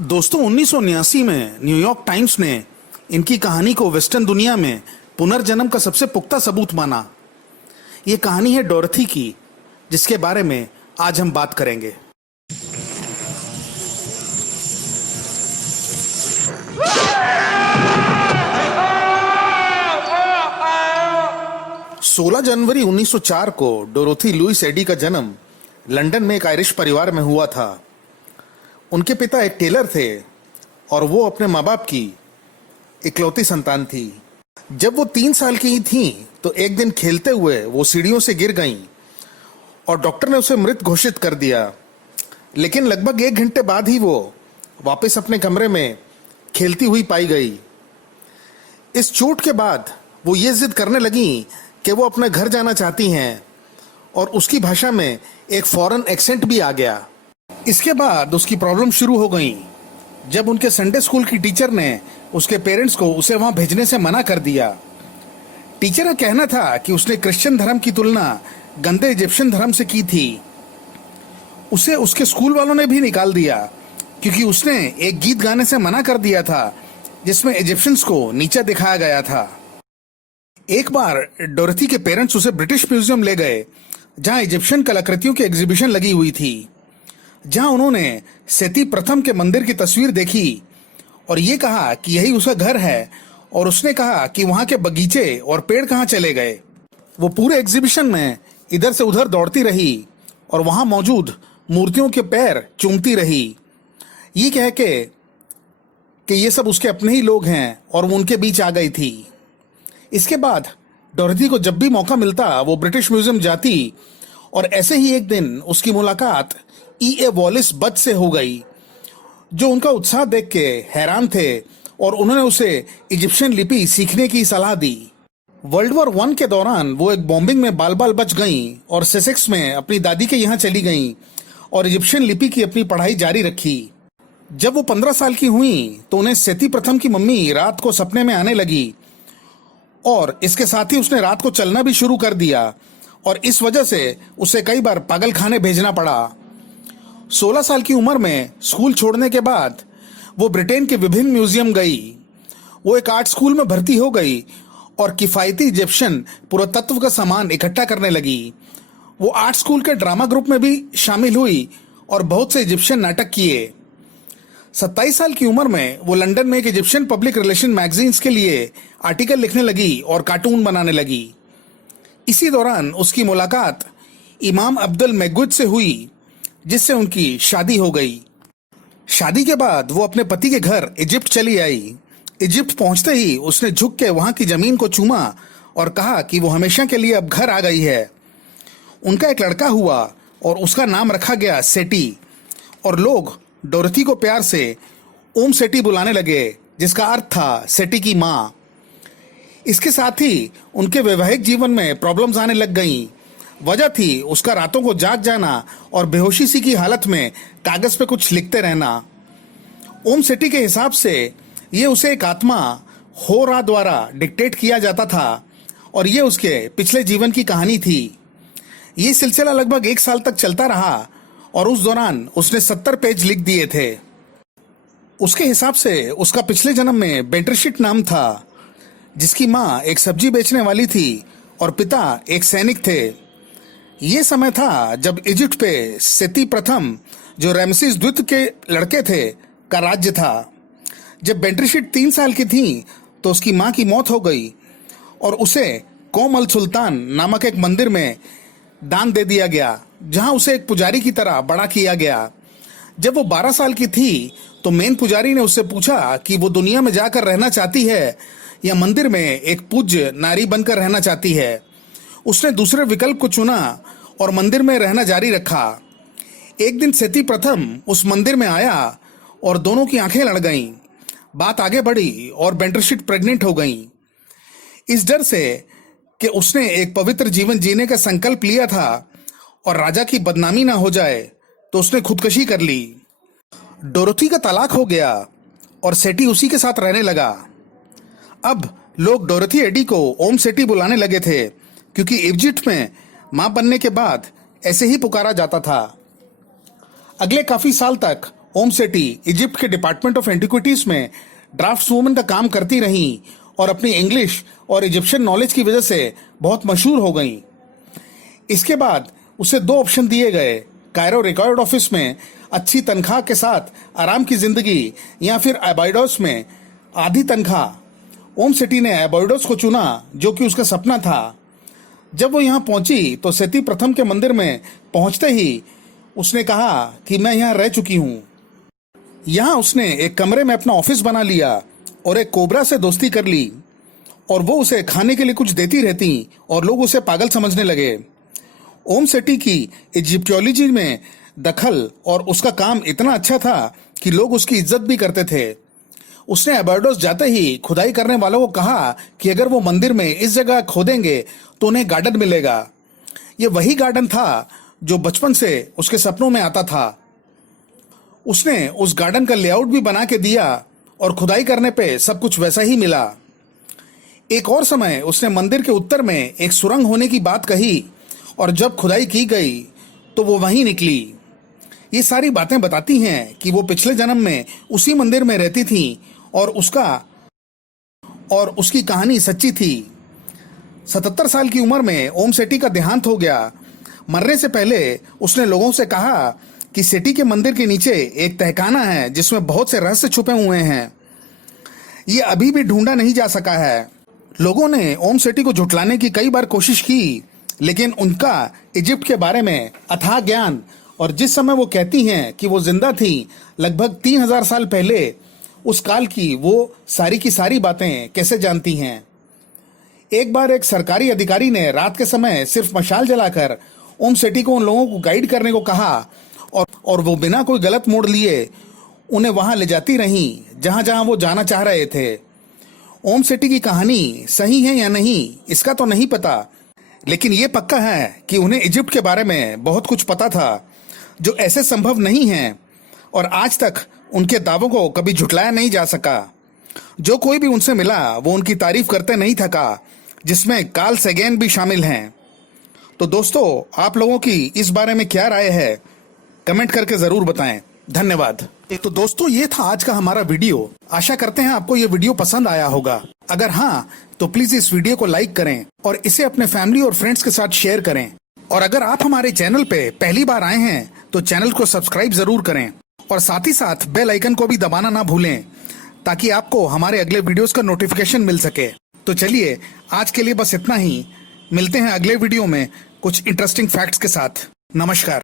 दोस्तों 1979 में New York times ने इनकी कहानी को वेस्टर्न दुनिया में पुनर्जन्म का सबसे पुख्ता सबूत माना। ये कहानी है डोरथी की, जिसके बारे में आज हम बात करेंगे। सोलह जनवरी 1904 को डोरोथी लुइस एडी का जन्म लंदन में एक आयरिश परिवार में हुआ था। उनके पिता एक टेलर थे और वो अपने माँ बाप की इकलौती संतान थी। जब वो 3 साल की ही थीं तो एक दिन खेलते हुए वो सीढ़ियों से गिर गईं और डॉक्टर ने उसे मृत घोषित कर दिया। लेकिन लगभग 1 घंटे बाद ही वो वापस अपने कमरे में खेलती हुई पाई गई। इस चोट के बाद वो ये जिद करने लगी कि वो अपने घर जाना चाहती हैं और उसकी भाषा में एक फॉरेन एक्सेंट भी आ गया। इसके बाद उसकी प्रॉब्लम शुरू हो गई जब उनके संडे स्कूल की टीचर ने उसके पेरेंट्स को उसे वहां भेजने से मना कर दिया। टीचर का कहना था कि उसने क्रिश्चियन धर्म की तुलना गंदे इजिप्शियन धर्म से की थी। उसे उसके स्कूल वालों ने भी निकाल दिया क्योंकि उसने एक गीत गाने से मना कर दिया था जिसमें इजिप्शियंस को नीचा दिखाया गया था। एक बार डोरथी के पेरेंट्स उसे ब्रिटिश म्यूजियम ले गए जहां इजिप्शियन कलाकृतियों की एग्जीबिशन लगी हुई थी, जहां उन्होंने सेती प्रथम के मंदिर की तस्वीर देखी और ये कहा कि यही उसका घर है, और उसने कहा कि वहां के बगीचे और पेड़ कहाँ चले गए। वो पूरे एग्जीबिशन में इधर से उधर दौड़ती रही और वहां मौजूद मूर्तियों के पैर चूमती रही, ये कह के कि ये सब उसके अपने ही लोग हैं, और वो उनके बीच आ गई थी। इसके बाद डोरथी को जब भी मौका मिलता वो ब्रिटिश म्यूजियम जाती, और ऐसे ही एक दिन उसकी मुलाकात E.A. वॉलिस बच से हो गई, जो उनका उत्साह देख के हैरान थे और उन्होंने उसे इजिप्शियन लिपि सीखने की सलाह दी। वर्ल्ड वॉर 1 के दौरान वो एक बॉम्बिंग में बाल बाल बच गईं और सेसेक्स में अपनी दादी के यहाँ चली गईं और इजिप्शियन लिपि की अपनी पढ़ाई जारी रखी। जब वो 15 साल की हुई तो उन्हें सेती प्रथम की मम्मी रात को सपने में आने लगी, और इसके साथ ही उसने रात को चलना भी शुरू कर दिया, और इस वजह से उसे कई बार पागल खाने भेजना पड़ा। 16 साल की उम्र में स्कूल छोड़ने के बाद वो ब्रिटेन के विभिन्न म्यूजियम गई। वो एक आर्ट स्कूल में भर्ती हो गई और किफ़ायती इजिप्शियन पुरातत्व का सामान इकट्ठा करने लगी। वो आर्ट स्कूल के ड्रामा ग्रुप में भी शामिल हुई और बहुत से इजिप्शियन नाटक किए। 27 साल की उम्र में वो लंदन में एक इजिप्शियन पब्लिक रिलेशन मैगजीन्स के लिए आर्टिकल लिखने लगी और कार्टून बनाने लगी। इसी दौरान उसकी मुलाकात इमाम अब्दुल मेगुद से हुई, जिससे उनकी शादी हो गई। शादी के बाद वो अपने पति के घर इजिप्ट चली आई। इजिप्ट पहुंचते ही उसने झुक के वहां की जमीन को चूमा और कहा कि वो हमेशा के लिए अब घर आ गई है। उनका एक लड़का हुआ और उसका नाम रखा गया सेटी, और लोग डोरथी को प्यार से ओम सेटी बुलाने लगे, जिसका अर्थ था सेटी की माँ। इसके साथ ही उनके वैवाहिक जीवन में प्रॉब्लम्स आने लग गईं। वजह थी उसका रातों को जाग जाना और बेहोशी सी की हालत में कागज पे कुछ लिखते रहना। ओम सेटी के हिसाब से ये उसे एक आत्मा होरा द्वारा डिक्टेट किया जाता था, और ये उसके पिछले जीवन की कहानी थी। ये सिलसिला लगभग 1 साल तक चलता रहा और उस दौरान उसने 70 पेज लिख दिए थे। उसके हिसाब से उसका पिछले जन्म में बेंटरशिट नाम था, जिसकी माँ एक सब्जी बेचने वाली थी और पिता एक सैनिक थे। ये समय था जब इजिप्ट पे सेती प्रथम, जो रैमसीस द्वितीय के लड़के थे, का राज्य था। जब बेंटरशिट 3 साल की थी तो उसकी माँ की मौत हो गई और उसे कौम अल सुल्तान नामक एक मंदिर में दान दे दिया गया, जहां उसे एक पुजारी की तरह बड़ा किया गया। जब वो 12 साल की थी तो मेन पुजारी ने उससे पूछा कि वो दुनिया में जाकर रहना चाहती है या मंदिर में एक पूज्य नारी बनकर रहना चाहती है। उसने दूसरे विकल्प को चुना और मंदिर में रहना जारी रखा। एक दिन सेती प्रथम उस मंदिर में आया और दोनों की आंखें लड़ गईं। बात आगे बढ़ी और बेंटरशिट प्रेग्नेंट हो गई। इस डर से कि उसने एक पवित्र जीवन जीने का संकल्प लिया था और राजा की बदनामी ना हो जाए, तो उसने खुदकुशी कर ली। डोरथी का तलाक हो गया और सेटी उसी के साथ रहने लगा। अब लोग डोरथी एडी को ओम सेटी बुलाने लगे थे, क्योंकि इजिप्ट में मां बनने के बाद ऐसे ही पुकारा जाता था। अगले काफी साल तक ओम सेठी इजिप्ट के डिपार्टमेंट ऑफ एंटिक्विटीज में ड्राफ्ट्सवुमन का काम करती रहीं और अपनी इंग्लिश और इजिप्शियन नॉलेज की वजह से बहुत मशहूर हो गईं। इसके बाद उसे दो ऑप्शन दिए गए, कायरो रिकॉर्ड ऑफिस में अच्छी तनख्वाह के साथ आराम की जिंदगी या फिर एबाइडोस में आधी तनख्वाह। ओम सेठी ने एबाइडोस को चुना जो कि उसका सपना था। जब वो यहाँ पहुंची तो सेती प्रथम के मंदिर में पहुंचते ही उसने कहा कि मैं यहाँ रह चुकी हूँ। यहाँ उसने एक कमरे में अपना ऑफिस बना लिया और एक कोबरा से दोस्ती कर ली और वो उसे खाने के लिए कुछ देती रहती और लोग उसे पागल समझने लगे। ओम सेठी की इजिप्टोलॉजी में दखल और उसका काम इतना अच्छा था कि लोग उसकी इज्जत भी करते थे। उसने एबाइडोस जाते ही खुदाई करने वालों को कहा कि अगर वो मंदिर में इस जगह खोदेंगे तो उन्हें गार्डन मिलेगा। ये वही गार्डन था जो बचपन से उसके सपनों में आता था। उसने उस गार्डन का लेआउट भी बना के दिया और खुदाई करने पे सब कुछ वैसा ही मिला। एक और समय उसने मंदिर के उत्तर में एक सुरंग होने की बात कही और जब खुदाई की गई तो वो वहीं निकली। ये सारी बातें बताती हैं कि वो पिछले जन्म में उसी मंदिर में रहती थी और उसकी कहानी सच्ची थी। 77 साल की उम्र में ओम सेठी का देहांत हो गया। मरने से पहले उसने लोगों से कहा कि सेठी के मंदिर के नीचे एक तहखाना है जिसमें बहुत से रहस्य छुपे हुए हैं। ये अभी भी ढूंढा नहीं जा सका है। लोगों ने ओम सेठी को झुठलाने की कई बार कोशिश की, लेकिन उनका इजिप्ट के बारे में अथाह ज्ञान और जिस समय वो कहती हैं कि वो जिंदा थी लगभग 3000 साल पहले, उस काल की वो सारी की सारी बातें कैसे जानती हैं। एक बार एक सरकारी अधिकारी ने रात के समय सिर्फ मशाल जलाकर ओम सेठी को उन लोगों को गाइड करने को कहा और वो बिना कोई गलत मोड़ लिए उन्हें वहां ले जाती रहीं जहां जहां वो जाना चाह रहे थे। ओम सेठी की कहानी सही है या नहीं इसका तो नहीं पता, लेकिन ये पक्का है कि उन्हें इजिप्ट के बारे में बहुत कुछ पता था जो ऐसे संभव नहीं है और आज तक उनके दावों को कभी झुटलाया नहीं जा सका। जो कोई भी उनसे मिला वो उनकी तारीफ करते नहीं थका, जिसमें कार्ल सेगन भी शामिल हैं। तो दोस्तों, आप लोगों की इस बारे में क्या राय है, कमेंट करके जरूर बताएं। धन्यवाद। तो दोस्तों, ये था आज का हमारा वीडियो। आशा करते हैं आपको ये वीडियो पसंद आया होगा। अगर हाँ तो प्लीज इस वीडियो को लाइक करें और इसे अपने फैमिली और फ्रेंड्स के साथ शेयर करें। और अगर आप हमारे चैनल पे पहली बार आए हैं तो चैनल को सब्सक्राइब जरूर करें और साथ ही साथ बेल आइकन को भी दबाना ना भूलें ताकि आपको हमारे अगले वीडियोस का नोटिफिकेशन मिल सके। तो चलिए, आज के लिए बस इतना ही। मिलते हैं अगले वीडियो में कुछ इंटरेस्टिंग फैक्ट्स के साथ। नमस्कार।